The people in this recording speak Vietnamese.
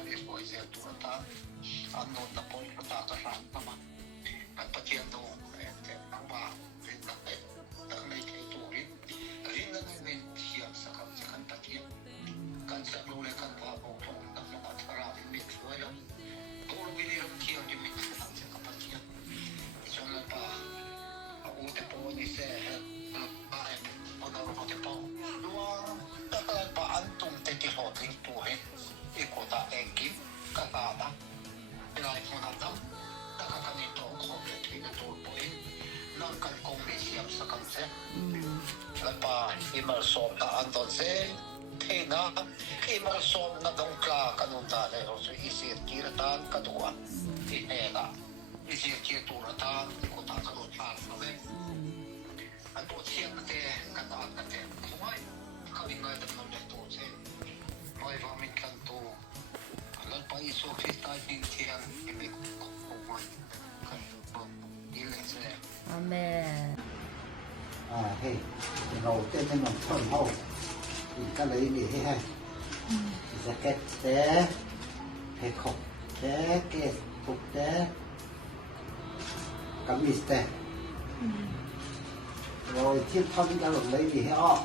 ai đi rồi sẽ tụi ta ăn ngon tập bón của ta cái sản ta mà cái phát triển đồ để nâng vào để tập để tập lấy cái tụ đi riêng là người hiện sẽ không sẽ không phát triển kan sa lu le kan pa ko thong tak no ka thara bi mix wa yo to lu bi ram chiang ji mix kan sa ka pa chiang so la pa a u te po ni se pa e mo na ro te po no ta ka pa an tum te ti ho ting tu he e ko ta en ki ka ta ta lai mo na ta ta ka ni to ko le ti na to po e nan kan kong ni siap sa kan se la pa i mal so ta an ton se thế na khi mà xóm nó đông cả cái nông ta này họ sẽ ít chia ra tan cái đồ ăn thì này là ít chia tu ra tan thì có ta cái đồ ăn nó vậy anh tôi xem cái cái đó cái không ai cái gì người ta nói tôi xem nói vào mình cần tu lần phải số khi ta tin thiền thì mình không ai cần tu đi lên xe Amen. Heyเราเต้นให้มันต้นเท่าก็เลยมีให้จะเก็ตแต่ให้ขบแต่เก็ตปุกแต่กับมิสแต่เราที่ทำกันเลยมีให้ออก